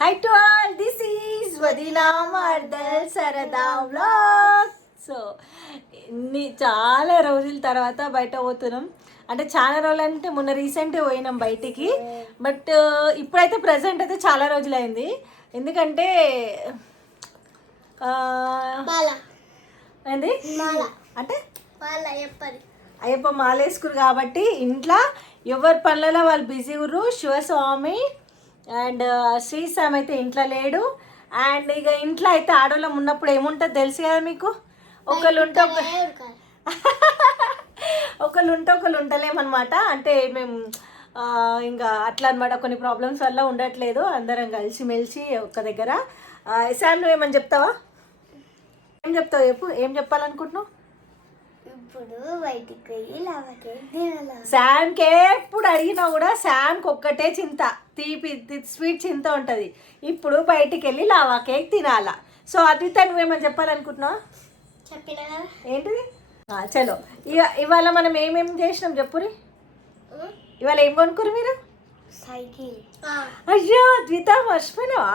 Hi to all, this is Vadina Mardal Sarada Vlog. So చాలా రోజుల తర్వాత బయట పోతున్నాం. అంటే చాలా రోజులు అంటే మొన్న రీసెంట్గా పోయినాం బయటికి. బట్ ఇప్పుడైతే ప్రజెంట్ అయితే చాలా రోజులైంది. ఎందుకంటే ఏంది అంటే అయ్యప్ప మాలేసుకురు కాబట్టి ఇంట్లో ఎవరి పనులలో వాళ్ళు బిజీ ఉర్రు. శివస్వామి అండ్ శ్రీశామ్ అయితే ఇంట్లో లేడు. అండ్ ఇక ఇంట్లో అయితే ఆడవాళ్ళం ఉన్నప్పుడు ఏముంటుంది తెలుసు కదా మీకు, ఒకళ్ళు ఉంటే ఒకళ్ళు ఉంటలేమన్నమాట. అంటే మేము ఇంకా అట్లా అనమాట, కొన్ని ప్రాబ్లమ్స్ వల్ల ఉండట్లేదు. అందరం కలిసిమెలిసి ఒక్క దగ్గర. శామ్ నువ్వేమని చెప్తావా? ఏం చెప్తావు చెప్పు, ఏం చెప్పాలనుకుంటున్నావు? శామ్కి ఎప్పుడు అడిగినా కూడా శామ్కి ఒక్కటే చింత, తీపి స్వీట్ చింత ఉంటుంది. ఇప్పుడు బయటికి వెళ్ళి లావా కేక్ తినాలా. సో అద్విత నువ్వేమని చెప్పాలనుకుంటున్నావు? ఏంటిది? చలో ఇవాళ మనం ఏమేమి చేసినాం చెప్పురి. ఇవాళ ఏం కొనుక్కురు మీరు? సైకిల్. అయ్యో అద్విత మర్చిపోయినావా?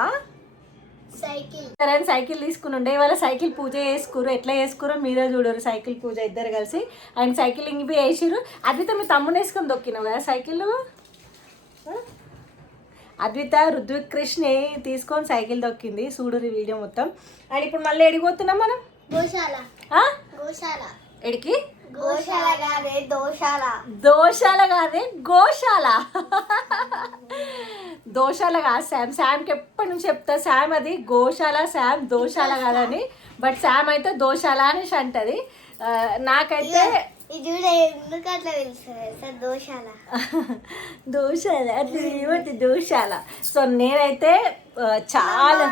సైకిల్ తీసుకుని ఉండే. ఇవాళ సైకిల్ పూజ చేసుకురు. ఎట్లా చేసుకురో మీరే చూడరు. సైకిల్ పూజ ఇద్దరు కలిసి అండ్ సైకిలింగ్ బి వేసిరు. అద్విత మీ తమ్ముని వేసుకొని దొక్కినావు కదా సైకిల్. అద్విత రుద్విక్ కృష్ణని తీసుకొని సైకిల్ దొక్కింది. చూడరు వీడియో మొత్తం. అండ్ ఇప్పుడు మళ్ళీ ఎడిగిపోతున్నాం మనం. ఎడికి? దోషాల కాదే గోశాల. దోషాల కాదు శామ్. శామ్కి ఎప్పటి నుంచి చెప్తా శామ్ అది గోశాల, శామ్ దోషాల కాదని. బట్ శామ్ అయితే దోషాల అనేసి అంటది. నాకైతే దోషాల అది దోషాల. సో నేనైతే చాలా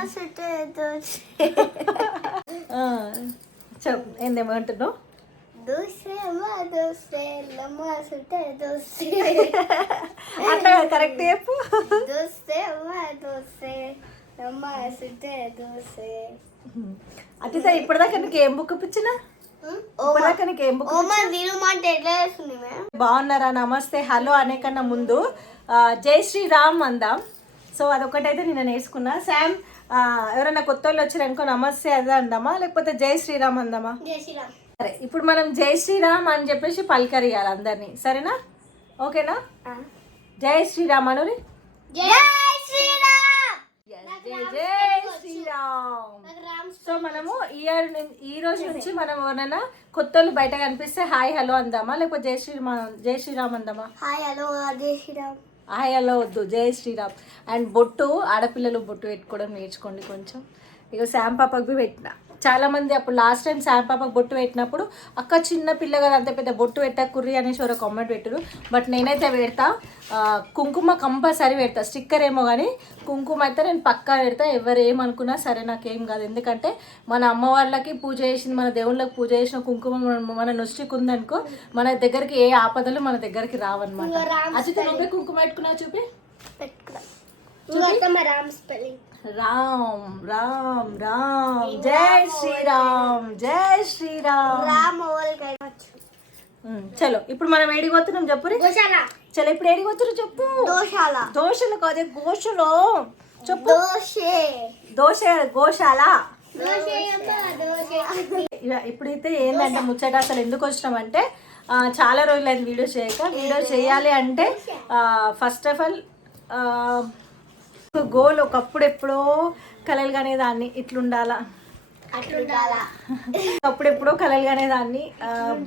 ఏందేమంటున్నావు? అట్లా కరెక్ట్ చెప్పు. అట్లా ఇప్పటిదాకా నీకు ఏం బుక్ ఇప్పించినా? ఇప్పటిదాకా నీకు ఏం బుక్? బాగున్నారా? నమస్తే హలో అనే కన్నా ముందు జై శ్రీరామ్ అందాం. సో అదొకటైతే నేను నేర్చుకున్నా. శామ్ ఎవరైనా కొత్త వాళ్ళు వచ్చారనుకో నమస్తే అదే అందామా లేకపోతే జై శ్రీరామ్ అందామా? సరే ఇప్పుడు మనం జై శ్రీరామ్ అని చెప్పేసి పలకరియాలి అందరినీ. సరేనా? ఓకేనా? జై శ్రీరామ్ అనురి. జై శ్రీరామ్. సో మనము ఈ రోజు నుంచి మనం ఎవరైనా కొత్త వాళ్ళు బయట కనిపిస్తే హాయ్ హలో అందామా లేకపోతే జై శ్రీరామ్ అందామా? హాయ్ హలో జై శ్రీరామ్. హాయ్ హలో వద్దు, జై శ్రీరామ్. అండ్ బొట్టు ఆడపిల్లలు బొట్టు పెట్టుకోవడం నేర్చుకోండి కొంచెం. ఇక శామ్ పాపకు పెట్టిన చాలామంది అప్పుడు లాస్ట్ టైం శామ్ పాపకు బొట్టు పెట్టినప్పుడు అక్క చిన్న పిల్ల కదా అంత పెద్ద బొట్టు పెట్టకుర్రి అనేసి ఒక కామెంట్ పెట్టారు. బట్ నేనైతే పెడతా. కుంకుమ కంపల్సరీ పెడతా. స్టిక్కర్ ఏమో కానీ కుంకుమ అయితే నేను పక్కా పెడతా. ఎవరు ఏమనుకున్నా సరే నాకేం కాదు. ఎందుకంటే మన అమ్మ వాళ్ళకి పూజ చేసింది, మన దేవుళ్ళకి పూజ చేసిన కుంకుమ మన నొస్టికి ఉందనుకో మన దగ్గరికి ఏ ఆపదలు మన దగ్గరికి రావన్నమాట. అజిత నువ్వే కుంకుమ పెట్టుకున్నావు చూపి. రామ్ రామ్ రామ్ జై శ్రీరామ్ జై శ్రీరామ్. చలో ఇప్పుడు మనం ఏడిపోతున్నాం చెప్పురి. చలో ఇప్పుడు ఏడిపోతున్నారు చెప్పు. దోషలు కాదే గోషలో చెప్పు. గోశాల. ఇప్పుడైతే ఏంటంటే ముచ్చట అసలు ఎందుకు వచ్చినామంటే చాలా రోజులైంది వీడియో చేయక. వీడియో చేయాలి అంటే ఫస్ట్ ఆఫ్ ఆల్ గోల్ ఒకప్పుడు ఎప్పుడో కలలు కనేదాన్ని ఇట్లుండాలా అప్పుడెప్పుడో కలలు కనేదాన్ని.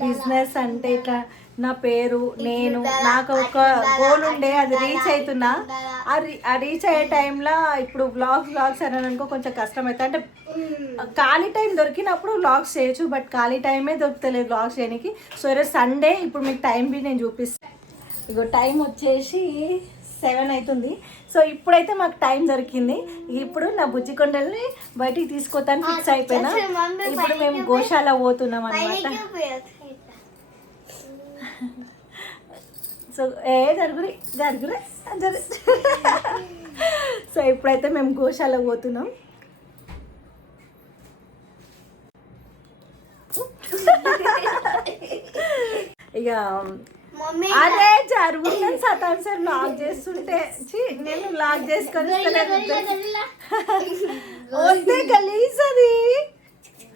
బిజినెస్ అంటే ఇట్లా నా పేరు నేను నాకు ఒక గోల్ ఉండే అది రీచ్ అవుతున్నా. ఆ రీచ్ అయ్యే టైంలో ఇప్పుడు వ్లాగ్స్ అని అనుకో కొంచెం కష్టం అవుతుంది. అంటే ఖాళీ టైం దొరికినప్పుడు వ్లాగ్స్ చేయొచ్చు బట్ ఖాళీ టైమే దొరుకుతలేదు వ్లాగ్స్ చేయడానికి. సో ఈరోజు సండే. ఇప్పుడు మీకు టైం బి నేను చూపిస్తాను. ఇగో టైం వచ్చేసి 7 అవుతుంది. సో ఇప్పుడైతే మాకు టైం దొరికింది. ఇప్పుడు నా బుజ్జికొండల్ని బయటికి తీసుకోతాను ఫిక్స్ అయిపోయినా. ఇప్పుడు మేము గోశాల పోతున్నాం అనమాట. సో జరుగురే. సో ఇప్పుడైతే మేము గోశాల పోతున్నాం. ఇక మమ్మీ అరే జరుగుతుంది సతాన్ సార్ లాక్ చేస్తుంటే ఛీ, నేను లాక్ చేసుకొని వద్దే గలీజ్ అది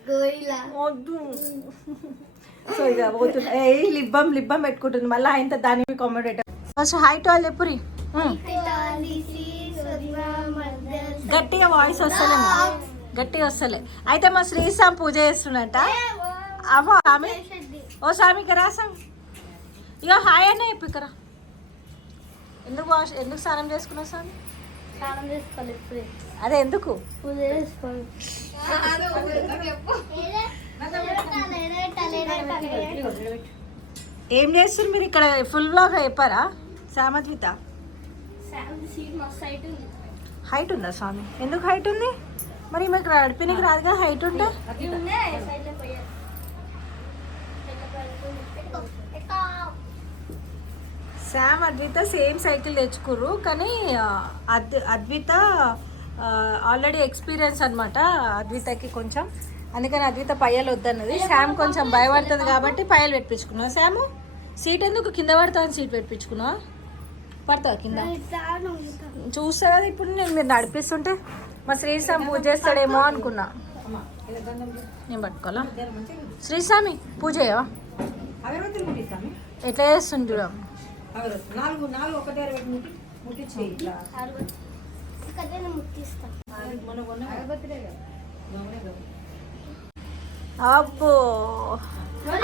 గోరిలా వద్దు. సో ఇక పోతున్నా ఏ లిబ్బం పెట్టుకుంటుంది మళ్ళీ ఆయనతో దాని కామెండేటర్ ఫస్ట్ హైట్ వాళ్ళు ఎప్పుడు గట్టిగా వాయిస్ వస్తలే అయితే మా శ్రీశాం పూజ చేస్తున్నట్ట అమ్మో స్వామి ఓ స్వామి ఇక్కడ రాసాం ఇక హాయ్ అన్న చెప్పు ఇక్కడ ఎందుకు స్నానం చేసుకున్నావు స్వామి స్నానం చేసుకోవాలి ఇప్పుడే అదే ఎందుకు పూజ చేసుకోవాలి ఏం చేస్తారు మీరు ఇక్కడ ఫుల్ బ్లాగ్ చెప్పారా సామద్విత హైట్ ఉందా స్వామి ఎందుకు హైట్ ఉంది మరి మీకు నడిపినకి రాదుగా హైట్ ఉంటే శామ్ అద్విత సేమ్ సైకిల్ తెచ్చుకుర్రు కానీ అద్విత ఆల్రెడీ ఎక్స్పీరియన్స్ అనమాట అద్వితకి కొంచెం అందుకని అద్విత పయ్యలు వద్దన్నది శామ్ కొంచెం భయపడుతుంది కాబట్టి పయ్యలు పెట్టించుకున్నావు శాము సీట్ ఎందుకు కింద పడతావు సీట్ పెట్టించుకున్నావా పడతావా కింద చూస్తా కదా ఇప్పుడు నేను మీరు నడిపిస్తుంటే మా శ్రీశామ్ పూజ చేస్తాడేమో అనుకున్నా నేను పట్టుకోవాలా శ్రీశామి పూజ చేయవా ఎట్లా చేస్తుంది చూడ అబ్బో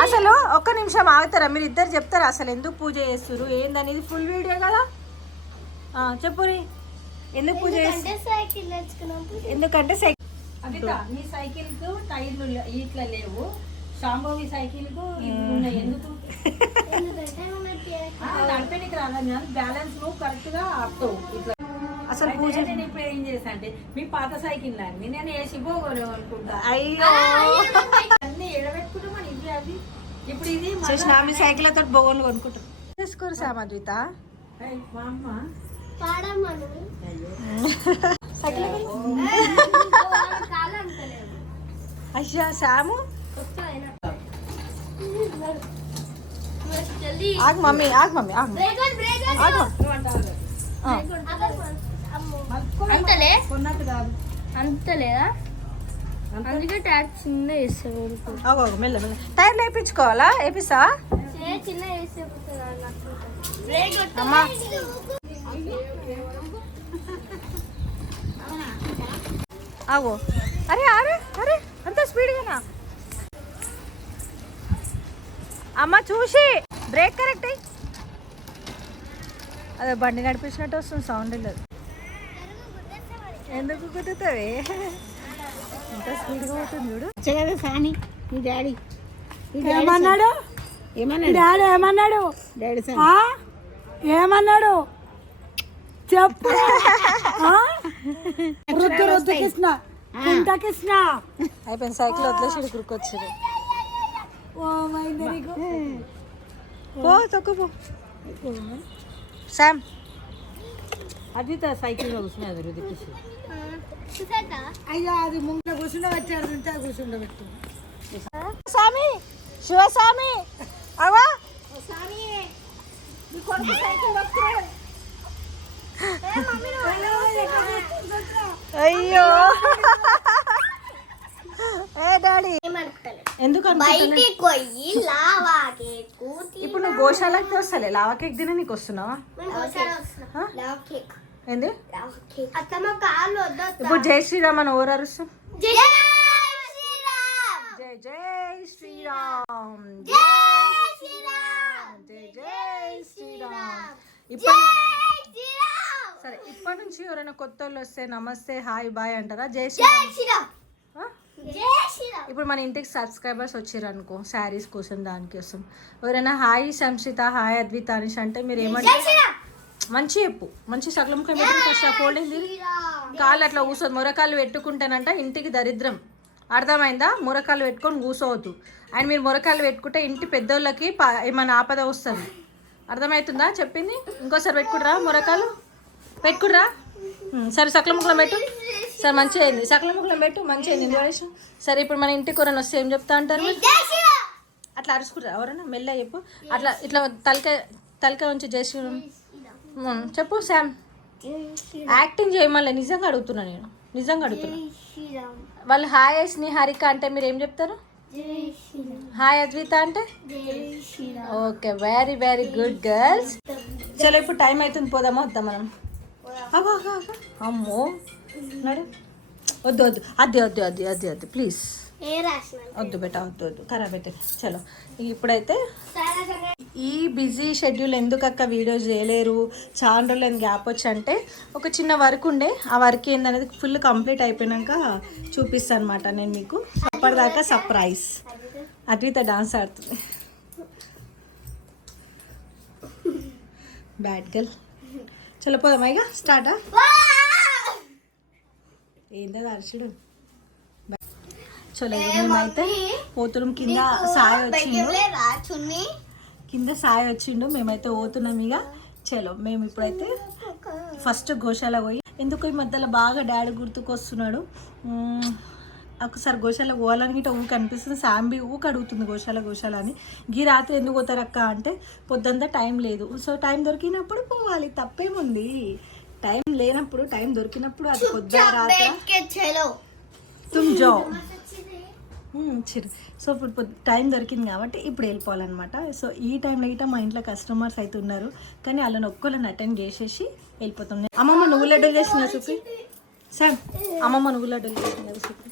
అసలు ఒక్క నిమిషం ఆగుతారా మీరు ఇద్దరు చెప్తారా అసలు ఎందుకు పూజ చేస్తారు ఏందనేది ఫుల్ వీడియో కదా చెప్పురి ఎందుకు పూజ చేస్తారు ఎందుకంటే సైకిల్ నీ సైకిల్ కు టైర్లు ఇట్లా లేవు శాంభవి సైకిల్ కు ఉన్నాయి ఎందుకు నడిపేనికి రాదని బ్యాలెన్స్ నువ్వు కరెక్ట్ గా ఆపుతావు ఇట్లా అసలు పూజ నేను ఇప్పుడు ఏం చేసా అంటే మీ పాత సైకిల్ అన్ని నేను వేసి పోగొను అనుకుంటా అయ్యో అన్ని ఎడబెట్టుకుంటా మన ఇది అది ఇప్పుడు ఇది మీ సైకిల్ తో బోగోలు కొనుక్కుంటారు చేసుకోరు సామద్విత మా అమ్మ సైకిల్ అయ్యా శాము ఆగు మమ్మీ అంతలేదా అందుకే టైర్ చిన్న వేస్తాడు మెల్ల టైర్లు వేయించుకోవాలా వేపిస్తా చిన్న వేస్తే అమ్మా ఆగో అరే అరే అరే అంత స్పీడ్గానా అమ్మ చూసి బ్రేక్ కరెక్ట్ అయ్యి అదే బండి నడిపించినట్టు వస్తుంది సౌండ్ లేదు ఎందుకు కుదురుతావే ఎంత స్పీడ్గా పోతుంది చూడు కదా సాని మీ డాడీ ఏమన్నాడు డాడీ ఏమన్నాడు డాడీ ఏమన్నాడు చెప్పు అయిపోయింది సైకిల్ వదిలేసి ఇక్కడికి వచ్చారు పో తక్కువ శామ్ అద్విత సైకిల్ కూర్చున్నది రుదికి అయ్యా అది ముందు కూర్చుండబెట్టాడు తింటే కూర్చుండబెట్టు స్వామి శివస్వామి అవా అయ్యో ఏ డాడీ ఎందుకు ఇప్పుడు నువ్వు గోశాలకి వస్తలే లావా కేక్ తిన నీకు వస్తున్నావా ఏంది ఇప్పుడు జై శ్రీరామ్ అని ఓవర్ అరుస్తాం జై జై శ్రీరామ్ జై జై శ్రీరామ్ సరే ఇప్పటి నుంచి ఎవరైనా కొత్త వాళ్ళు వస్తే నమస్తే హాయ్ బాయ్ అంటారా జై శ్రీరామ్ ఇప్పుడు మన ఇంటికి సబ్స్క్రైబర్స్ వచ్చారు అనుకో శారీస్ కోసం దానికోసం ఎవరైనా హాయ్ సంశిత హాయ్ అద్విత అనేసి అంటే మీరు ఏమంటారు మంచి చెప్పు మంచి సకలం ఫస్ట్ ఫోల్డింగ్ కాళ్ళు అట్లా కూర్చోదు మొరకాళ్ళు పెట్టుకుంటానంట ఇంటికి దరిద్రం అర్థమైందా మొరకాళ్ళు పెట్టుకొని కూర్చోవద్దు అండ్ మీరు మొరకాళ్ళు పెట్టుకుంటే ఇంటి పెద్దోళ్ళకి ఏమైనా ఆపద వస్తుంది అర్థమవుతుందా చెప్పింది ఇంకోసారి పెట్టుకుంటారా మొరకాలు పెట్టుకుంటారా సరే సకల ముక్కలం పెట్టు సరే మంచిగా అయింది సకల ముక్కలం పెట్టు మంచిగా అయింది సరే ఇప్పుడు మన ఇంటికి ఎవరైనా వస్తే ఏం చెప్తా అంటారు అట్లా అరుచుకుంటారు ఎవరైనా మెల్ల చెప్పు. అట్లా ఇట్లా తలక ఉంచి జై శ్రీరామ్ చెప్పు శామ్. యాక్టింగ్ చేయమలే, నిజంగా అడుగుతున్నా, నేను నిజంగా అడుగుతున్నా. వాళ్ళు హాయ్ హారిక అంటే మీరు ఏం చెప్తారు? హాయ్ అద్విత అంటే? Okay, very very good girls. చలో ఇప్పుడు టైం అవుతుంది, పోదామా వద్దా మనం? అమ్మో నడు, వద్దు వద్దు, అది ప్లీజ్ వద్దు బెటా, వద్దు ఖరాబ్ అవుతుంది. చలో ఇప్పుడైతే ఈ బిజీ షెడ్యూల్ ఎందుకు అక్క వీడియో చేయలేరు, చాలా రోజులు ఎందుకు గ్యాప్ వచ్చి అంటే ఒక చిన్న వర్క్ ఉండే, ఆ వర్క్ ఏందనేది ఫుల్ కంప్లీట్ అయిపోయాక చూపిస్తాను అనమాట నేను మీకు. అప్పటిదాకా సర్ప్రైజ్. అద్విత డాన్స్ ఆడుతుంది, బ్యాడ్ గర్ల్. చలో పోదామా ఇక స్టార్టా? ఏందో అర్చుడు. చలో మేమైతే పోతున్నాం, కింద సాయి వచ్చిండు, మేమైతే పోతున్నాం ఇక. చలో మేము ఇప్పుడైతే ఫస్ట్ గోశాల పోయి, ఎందుకు ఈ మధ్యలో బాగా డాడీ గుర్తుకొస్తున్నాడు. ఒకసారి గోశాల పోవాలని గిట్ట ఊకి అనిపిస్తుంది. శాంబీ ఊకి అడుగుతుంది గోశాల అని. గీ రాత్రి ఎందుకు పోతారు అక్క అంటే పొద్దుంతా టైం లేదు. సో టైం దొరికినప్పుడు పోవాలి, తప్పేముంది. టైం లేనప్పుడు, టైం దొరికినప్పుడు అది పొద్దున రాత్రి తుమ్ జాओ. సో ఇప్పుడు టైం దొరికింది కాబట్టి ఇప్పుడు వెళ్ళిపోవాలన్నమాట. సో ఈ టైంలో గిట్ట మా ఇంట్లో కస్టమర్స్ అయితే ఉన్నారు, కానీ వాళ్ళని ఒక్కళ్ళని అటెండ్ చేసేసి వెళ్ళిపోతాం. అమ్మమ్మ నువ్వు లడ్డూలు చేసిన సుఖి సార్, అమ్మమ్మ నువ్వు లడ్డూలు చేసిన సుఖి,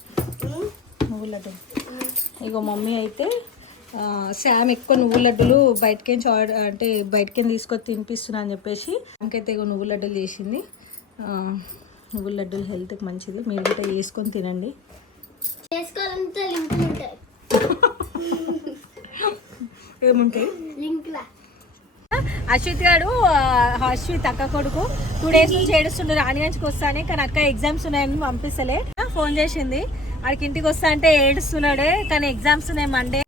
నువ్వు లడ్డూలు. ఇగో మమ్మీ అయితే శామ్ ఎక్కువ నువ్వు లడ్డులు బయటకేంచి అంటే బయటకేం తీసుకొని తినిపిస్తున్నా అని చెప్పేసి ఇంకైతే ఇగో నువ్వు లడ్డూలు చేసింది. నువ్వుల లడ్డూలు హెల్త్కి మంచిది, మీరు కూడా వేసుకొని తినండి. ఏముంటాయి అశ్విత్ గారు, అశ్విత్ అక్క కొడుకు 2 days నుంచి ఏడుస్తుండ్రు రాణిగంజ్కి వస్తానే, కానీ అక్క ఎగ్జామ్స్ ఉన్నాయని పంపిస్తలే. ఫోన్ చేసింది, ఆడికి ఇంటికి వస్తా అంటే ఏడుస్తున్నాడే, కానీ ఎగ్జామ్స్ ఉన్నాయి మండే.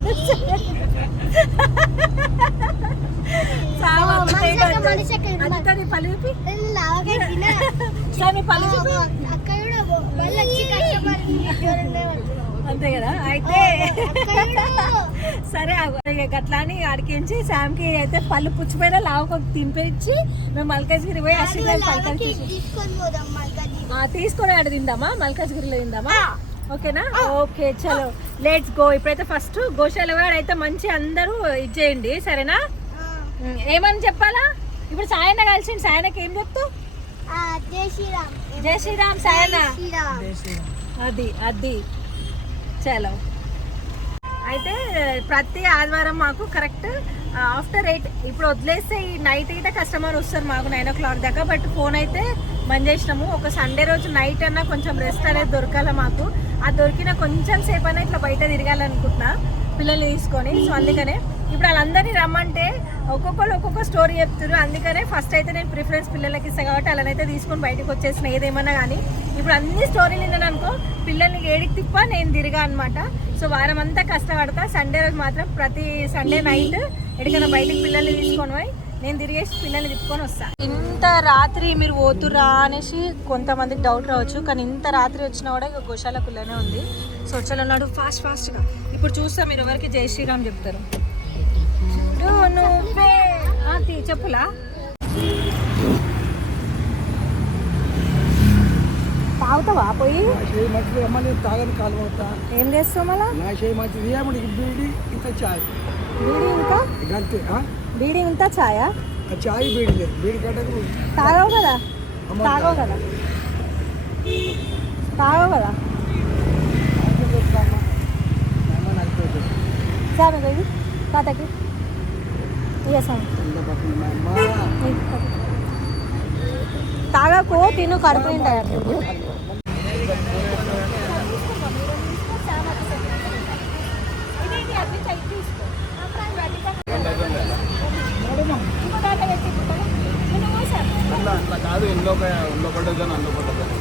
అంతే కదా. అయితే సరే అట్లా అని ఆడికించి శామ్కి అయితే పళ్ళు పుచ్చిపోయినా లావు తినిపించి మేము మల్కాజ్గిరి పోయి తీసుకొని ఆడ తిందామా, మల్కాజ్గిరిలో తిందామా? ఓకేనా? ఓకే చలో లెట్స్ గో. ఇప్పుడైతే ఫస్ట్ గోశాల వాడు అయితే మంచి అందరూ ఇచ్చేయండి, సరేనా? ఏమని చెప్పాలా? ఇప్పుడు సాయన్న కలిసి సాయనకి ఏం చెప్తావు? జై శ్రీరామ్ సాయన్న. అది చలో. అయితే ప్రతి ఆదివారం మాకు కరెక్ట్ ఆఫ్టర్ 8 ఇప్పుడు వదిలేస్తే ఈ నైట్ అయితే కస్టమర్ వస్తారు మాకు 9 o'clock దాకా. బట్ ఫోన్ అయితే బంద్ చేసినాము. ఒక సండే రోజు నైట్ అన్నా కొంచెం రెస్ట్ అనేది దొరకాల మాకు. ఆ దొరికిన కొంచెం సేపు అయినా ఇట్లా బయట తిరగాలనుకుంటున్నా పిల్లల్ని తీసుకొని. సో అందుకనే ఇప్పుడు వాళ్ళందరినీ రమ్మంటే ఒక్కొక్క స్టోరీ చెప్తున్నారు. అందుకనే ఫస్ట్ అయితే నేను ప్రిఫరెన్స్ పిల్లలకి ఇస్తాను కాబట్టి వాళ్ళనైతే తీసుకొని బయటకు వచ్చేసిన ఏదేమన్నా కానీ. ఇప్పుడు అన్ని స్టోరీలు విన్నాను అనుకో, పిల్లల్ని ఏడికి తిప్ప నేను తిరిగా అనమాట. సో వారం అంతా కష్టపడతా, సండే రోజు మాత్రం ప్రతి సండే నైట్ ఎక్కడికైనా బయటకు పిల్లల్ని తీసుకొని పోయి నేను తిరిగేసి పిల్లల్ని తిప్పుకొని వస్తాను. ఇంత రాత్రి మీరు పోతురా అనేసి కొంతమందికి డౌట్ రావచ్చు, కానీ ఇంత రాత్రి వచ్చినా కూడా ఇక గోశాల పిల్లనే ఉంది. సో చల్లన్నాడు ఫాస్ట్గా. ఇప్పుడు చూస్తా మీరు ఎవరికి జై శ్రీరామ్ చెప్తారు. నువ్వే చెప్పులా తాగుతావా పోయి? ఏం చేస్తావు మళ్ళా? బీడీ ఇంకా ఛాయా? తాగవు కదా? సరే తాతకి తాగకు, తిను, కడుపు నిండా. కాదు ఎల్లో పడ్డది అందులో పడ్డది.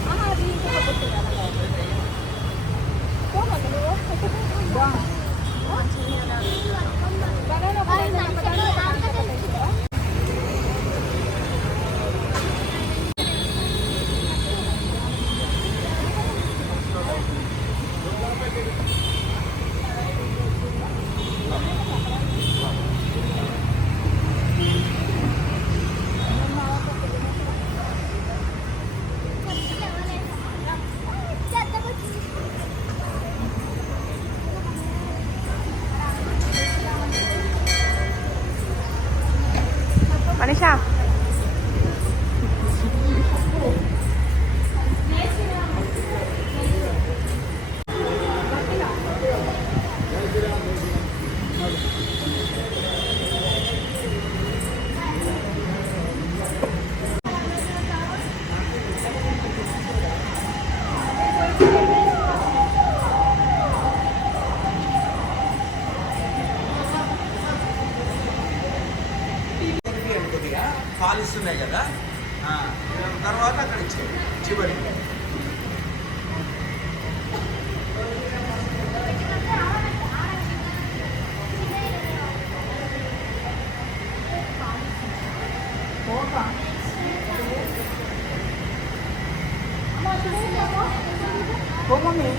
ఓ మమ్మీ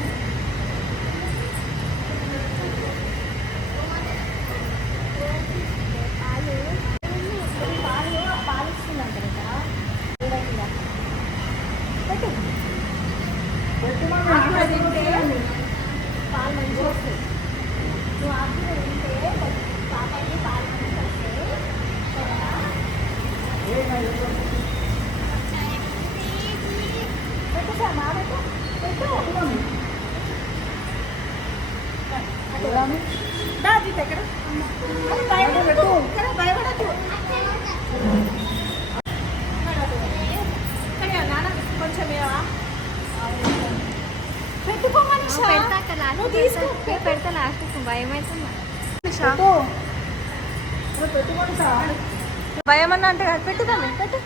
పాలు ఇస్తుందంట కదా పెట్టు పెట్టు మమ్మీ తింటే పాలు మంచిగా వస్తాయి నువ్వు ఆకులు తింటే పాపకి పాలు మంచిగా వస్తాయి పెట్టు సార్ మా పెట్టు పెట్టు మమ్మీ దాది దగ్గర భయపడద్దు ఇక్కడ భయపడద్దు నాన్న కొంచెం పెట్టుకోమని నువ్వు తీసుకో పెడతా లాస్ట్ భయం అవుతుంది. పెట్టుకోండి సార్ భయం అన్న అంటే పెట్టుదామే పెట్టు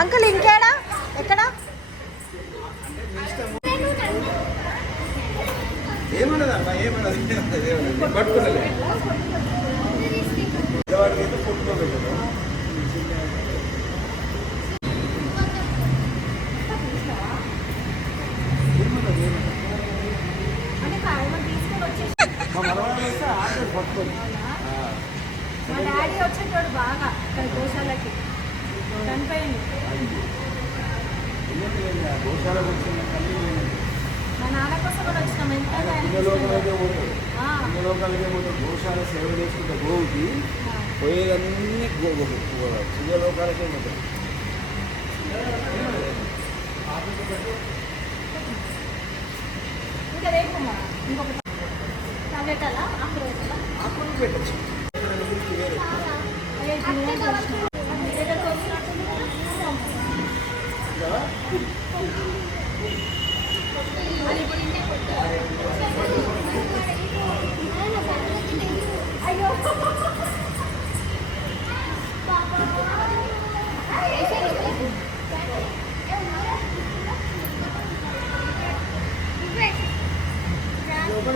అంకుల్ ఇంకేడా ఎక్కడా ఏమన్నది అమ్మా ఏమన్నది పట్టుకోలే అయితే కొట్టుకోబెట్టదు మా డాడీ వచ్చేటోడు బాగా ఇక్కడ గోశాలకి చనిపోయింది మా నాన్న కోసం కూడా వచ్చినాం గోశాల సేవ చేసుకుంటే గోవుకి పోయేదన్నీ చిన్నలోకాలకే పోతాయి. ఇంకా రేపు ఇంకొకటి పెట్టాలా ఆకులు పెట్టాలా ఆకులు పెట్టచ్చు. అయ్యో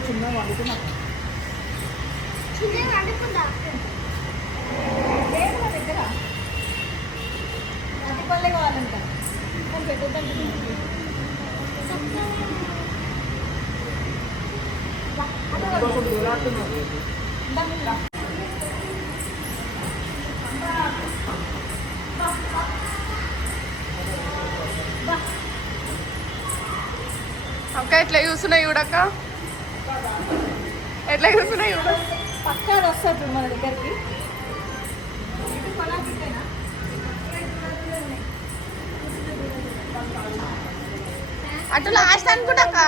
చిన్న వండుకున్నా దగ్గర అతి పల్లె కావాలంట పెట్టద్దంటే అక్క ఎట్లా చూస్తున్నాయి చూడక్క ఎట్లా చూస్తున్నాయి చూడ పక్కా వస్తారు మన దగ్గరికి అటు లాస్ట్ అనుకుంటాక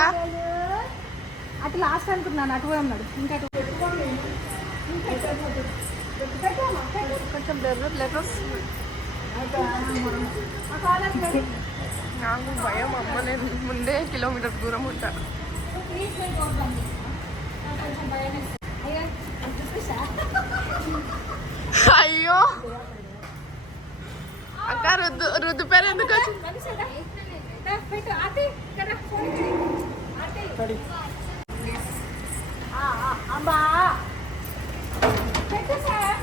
అటు లాస్ట్ అనుకుంటున్నాను అటు అన్నాడు ఇంకా కొంచెం లెటర్స్ నాకు భయం అమ్మ నేను ముందే కిలోమీటర్ దూరం ఉంటా. అయ్యో అక్క రుద్దు పేరు ఎందుకు వచ్చి అమ్మా పెట్టు సార్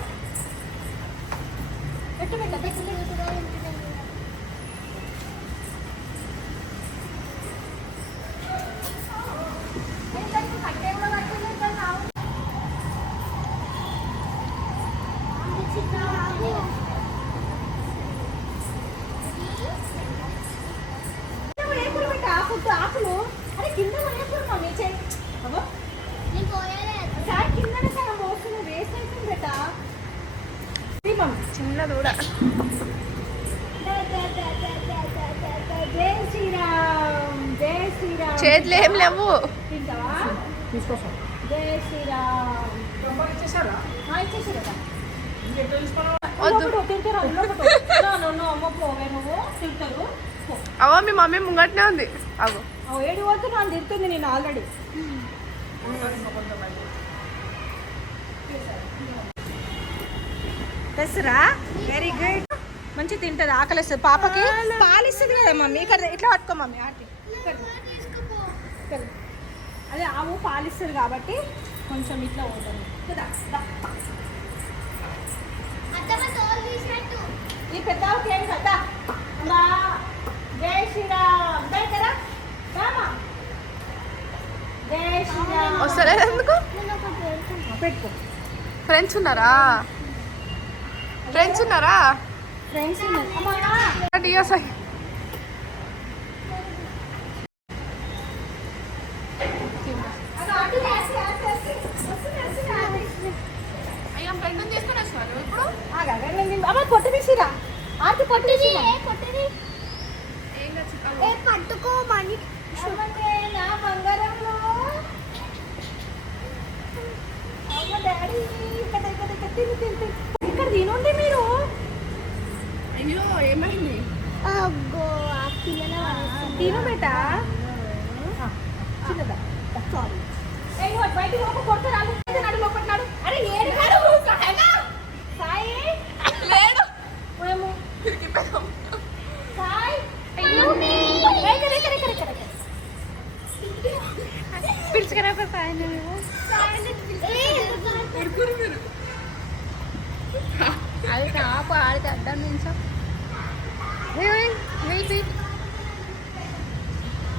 పెట్టు పెట్టు ఆకులు అరే కింద వేసుకుని మమ్మీ చేయి కిందనే సగం పోస్తుంది వేస్ట్ అవుతుంది బెటా చిన్న దూడ జై శ్రీరామ్ జై శ్రీరామ్ చేతులు ఏం లేవు. తింటావా తీసుకొస్తాం జై శ్రీరామ్ ఇచ్చేసారా ఇచ్చేసారా తింటారా అమ్మ పోవే నువ్వు తింటారు అవో మీ మమ్మీ ముంగట్నే ఉంది. అవో ఏడు వద్దు నన్ను తింటుంది నేను ఆల్రెడీ తెస్తురా వెరీ గుడ్ మంచి తింటుంది ఆకలిస్తుంది పాపకి పాలు ఇస్తుంది కదా మమ్మీ ఇక్కడ ఇట్లా పట్టుకో మమ్మీ ఆటి అదే ఆవు పాలు ఇస్తుంది కాబట్టి కొంచెం ఇట్లా పోతుంది ఈ పెద్ద ఏం కదా జై శ్రీరామ్ దగ్గర వస్తలేదు ఎందుకు? పెట్టుకో. ఫ్రెండ్స్ ఉన్నారా? ఫ్రెండ్స్ ఉన్నారా? ఫ్రెండ్స్ డిఎస్ఐ అయ్యా ఫ్రెండ్ తీసుకుని వస్తాను ఇప్పుడు. అమ్మ పొట్టు తీసిరా. ఆర్తి పొట్టు తీసిరా. ఏం కాదు. పట్టుకో మనీ నా బంగారంలో అమ్మ డాడీ ఇక్కడ తినండి మీరు. అయ్యో ఏమైంది? అగ్గో ఆ పిల్లల తిను బేటా. చిన్నదా సారీ. బయటికి ఒక కొడతారు నడు లోపల నాడు. అరే ఏడు కాదు సాయి లేడు. మేము ఇరికిపోయాం. సాయి పిలుచుకురా పడుకుని మీరు. అది తాపు ఆడితే అడ్డం నిమిషం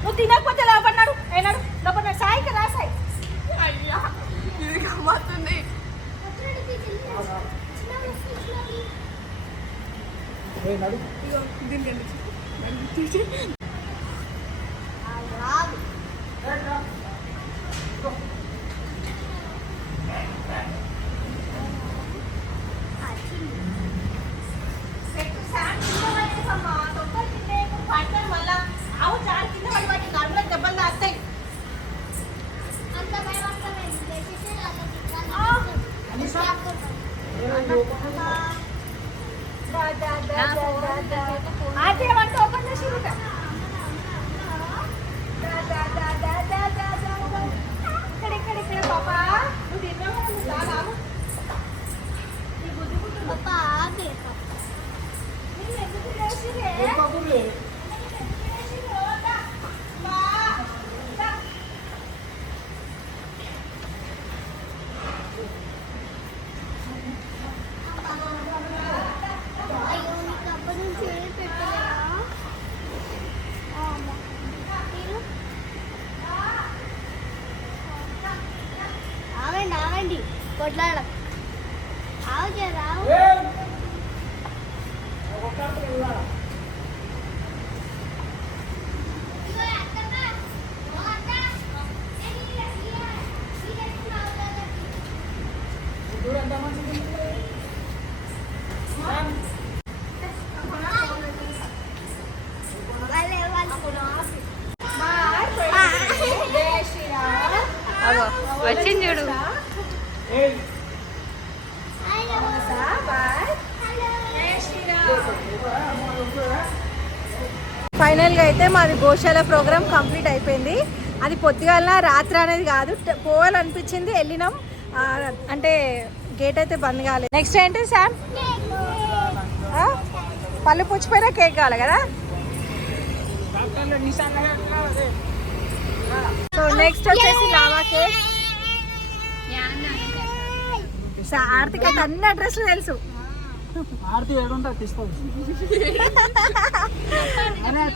నువ్వు తినకపోతే లోపడ్డాడు అయినాడు లోపడ్డాడు. సాయికి రా సాయి. అయ్యా ఇది గమ్మత్తుంది. ఆవండి కొట్లాడ ఆవు రావు వచ్చింది చూడు. ఫైనల్గా అయితే మాది గోశాల ప్రోగ్రామ్ కంప్లీట్ అయిపోయింది. అది పొద్దుగాల రాత్రి అనేది కాదు, పోవాలనిపించింది వెళ్ళినాం. అంటే గేట్ అయితే బంద్ కాలేదు. నెక్స్ట్ ఏంటి శామ్? పళ్ళు పుచ్చిపోయినా కేక్ కావాలి కదా. సో నెక్స్ట్ వచ్చేసి లావా కేక్. ఆర్తికి అయితే అన్ని అడ్రస్లు తెలుసు. ఆర్తి ఏడుంటా తీసుకోవచ్చు.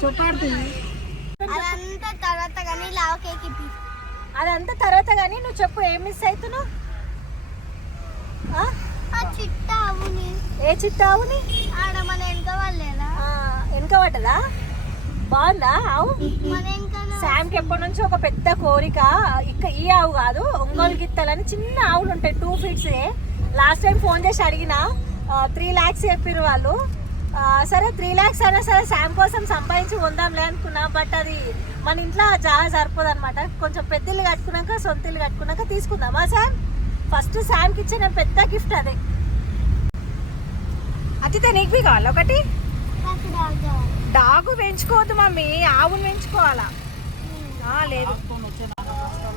చెప్పాడుతుంది అదంతా తర్వాత కానీ లావు కేక్ ఇప్పి అదంతా తర్వాత కానీ నువ్వు చెప్పు ఏం మిస్ అవుతున్నావు? ఆ చిట్ట అవుని ఏ చిట్టావుని? ఆడ మన వెనక వాళ్ళేనా వెనక పడ్డదా? బాగుందా ఆవు? మన వెనక శామ్కి ఎప్పటి నుంచి ఒక పెద్ద కోరిక, ఈ ఆవు కాదు ఒంగోలు గిత్తలని చిన్న ఆవులు ఉంటాయి 2 feet. లాస్ట్ టైం ఫోన్ చేసి అడిగిన 3 lakhs చెప్పిర్రు వాళ్ళు. సరే 3 lakhs అయినా సరే శామ్ కోసం సంపాదించి ఉందాంలే అనుకున్నా. బట్ అది మన ఇంట్లో జాగా సరిపోదు అనమాట. కొంచెం పెద్ద ఇల్లు కట్టుకున్నాక, సొంత ఇల్లు కట్టుకున్నాక తీసుకుందామా శామ్? ఫస్ట్ శామ్కి ఇచ్చిన పెద్ద గిఫ్ట్ అదే. అతితే నీకు కావాలి ఒకటి. డాగు పెంచుకోవద్దు మమ్మీ, ఆవును పెంచుకోవాలా. లేదు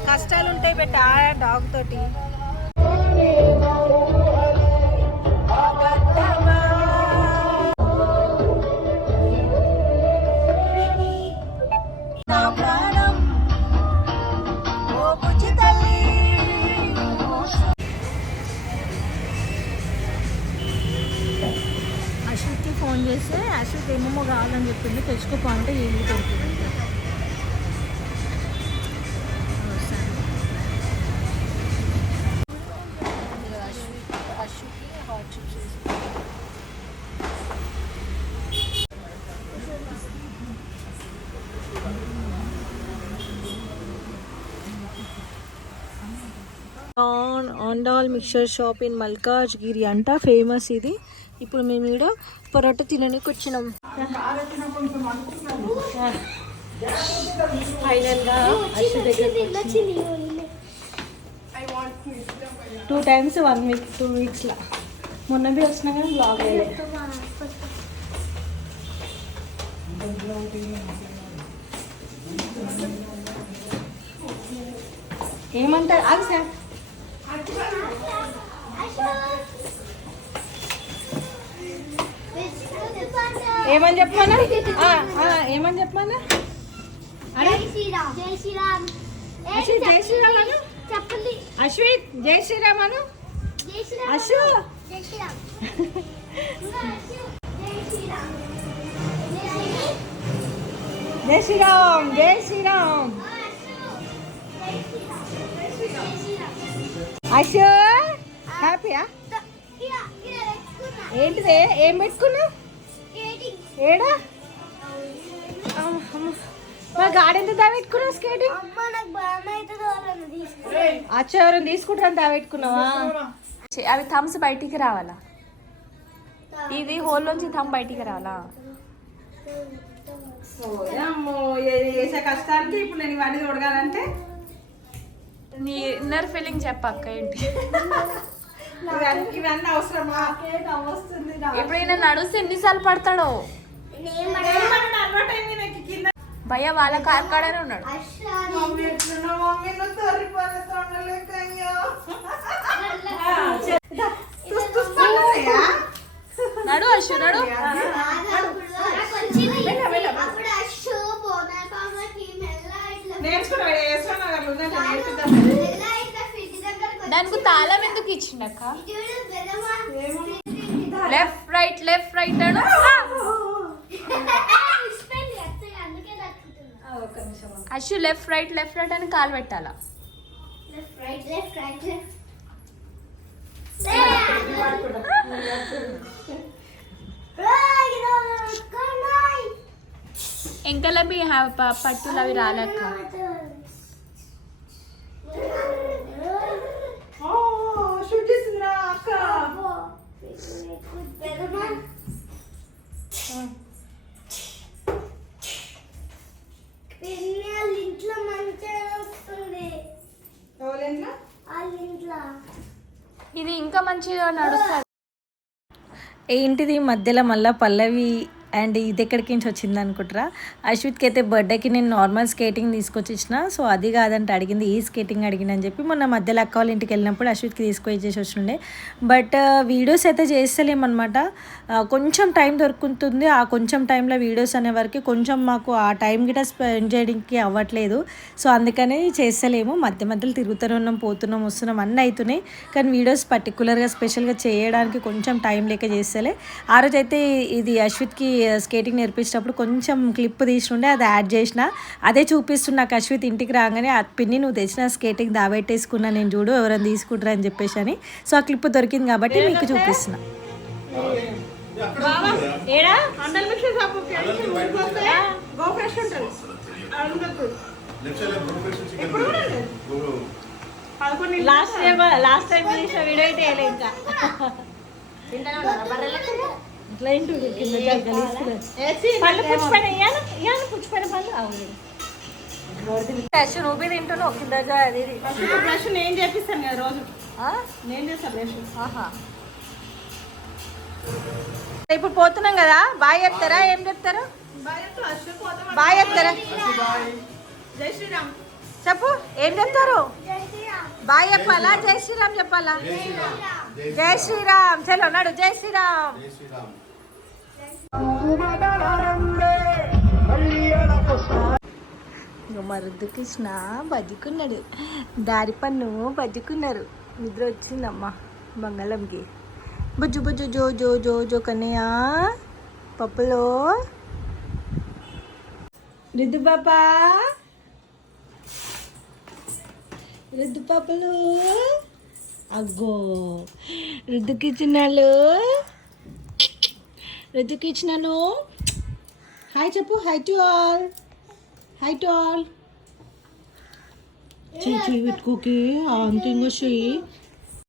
కష్టాలు ఉంటాయి బెట్ట డాగ్ తోటి. అశోక్కి ఫోన్ చేస్తే అశోక్ ఏమేమో కావాలని చెప్పింది, తెచ్చుకోపో అంటే ఏమి దొరికింది. Andal mixture shop in Malkajgiri అంట ఫేమస్ ఇది. ఇప్పుడు మేము ఇక్కడ పరోటా తినడానికి వచ్చినాం. ఫైనల్గా అశ్వ దగ్గర 2 times 1 week 2 weeksలా మొన్న బి వచ్చినా కానీ బ్లాగ్ అయ్యే. ఏమంటారు అది సార్ ఏమని చెప్పమన్నా ఏమని చెప్పమన్నా అశ్విత్ జై శ్రీరామ్ అను అశ్విత్ జై శ్రీరామ్ అను అశ్వ జై శ్రీరామ్ జై శ్రీరామ్ అశ్వ హ్యాపీయా ఏంటిదే ఏం పెట్టుకున్నావు ఏడా మా గాడి ఎంత దావెట్టుకున్నావు స్కేటింగ్ అచ్చవరం తీసుకుంటారని దావెట్టుకున్నావా? అవి థమ్స్ బయటికి రావాలా? ఇది హోల్ నుంచి థమ్ బయటికి రావాలా? చేసే కష్టానికి ఇప్పుడు నేను ఇవన్నీ చూడగాలంటే నీ ఇన్నర్ ఫీలింగ్ చెప్పక్క ఏంటి? ఇవన్నీ అవసరమా? వస్తుంది ఇప్పుడు ఈయన నడుస్తే ఎన్నిసార్లు పడతాడో భయ్య వాళ్ళ కార్ కాడనే ఉన్నాడు. నడు అశ్వ నడు. దానికి తాళం ఎందుకు ఇచ్చిండక్క? లెఫ్ట్ రైట్ అను. అశ్వ లెఫ్ట్ రైట్ అని కాలు పెట్టాలా? ఇంకా పట్టులు అవి రాలేక ఇది ఇంకా మంచిగా నడుస్తుంది. ఏంటిది మధ్యలో మళ్ళీ పల్లవి అండ్ ఇది ఎక్కడికి నుంచి వచ్చింది అనుకుంటారా? అశ్విత్కి అయితే బర్త్డేకి నేను నార్మల్ స్కేటింగ్ తీసుకొచ్చి ఇచ్చిన. సో అది కాదంటే అడిగింది ఈ స్కేటింగ్ అడిగిందని చెప్పి మొన్న మధ్యలో అక్క వాళ్ళ ఇంటికి వెళ్ళినప్పుడు అశ్విత్కి తీసుకొచ్చేసి వచ్చిండే. బట్ వీడియోస్ అయితే చేస్తలేమన్నమాట. కొంచెం టైం దొరుకుతుంది. ఆ కొంచెం టైంలో వీడియోస్ అనే వరకు కొంచెం మాకు ఆ టైం గిట స్పెండ్ చేయడానికి అవ్వట్లేదు. సో అందుకని చేస్తలేము. మధ్యలో తిరుగుతూనే ఉన్నాం, పోతున్నాం, వస్తున్నాం, అన్నీ అవుతున్నాయి. కానీ వీడియోస్ పర్టికులర్గా స్పెషల్గా చేయడానికి కొంచెం టైం లేక చేస్తలే. ఆ రోజు అయితే ఇది అశ్విత్కి స్కేటింగ్ నేర్పించేటప్పుడు కొంచెం క్లిప్ తీసుండే అది యాడ్ చేసిన. అదే చూపిస్తున్నా నాకు అశ్విత్ ఇంటికి రాగానే ఆ పిన్ని నువ్వు తెచ్చిన స్కేటింగ్ దాబెట్టేసుకున్నా నేను చూడు ఎవరైనా తీసుకుంటారా అని చెప్పేసి అని. సో ఆ క్లిప్ దొరికింది కాబట్టి మీకు చూపిస్తున్నా. లాస్ట్ టైం చేసిన వీడియో అయితే ఇంకా నువ్వు తింటున్నావు కింద బ్రష్ నేను చేపిస్తాను కదా రోజు. నేను చేస్తా బ్రష్. ఇప్పుడు పోతున్నాం కదా, బాయ్ చెప్తారా? ఏం చెప్తారు? బాయ్ చెప్తారా? జై శ్రీరామ్ చెప్పు. ఏం చెప్తారు? బాయ్ చెప్పాలా జై శ్రీరామ్ చెప్పాలా? జై శ్రీరామ్. చలో నడు. జై శ్రీరామ్. మరుద్దు కృష్ణ బజ్జుకున్నాడు. దారి పన్ను బజ్జుకున్నారు. నిద్ర వచ్చిందమ్మా బంగాళంకి. బుజ్జు బుజ్జు జో జో జో జో కన్నయ్య పప్పులో రిద్దు పాపా రుద్దు పాపలు. అగ్గో రుద్దుకి ఇచ్చినాలు. రుద్దుకి ఇచ్చినాను. హాయ్ చెప్పు. High to all. High to all. చీ విట్టుకోకి అంత ఇంకో చెయ్యి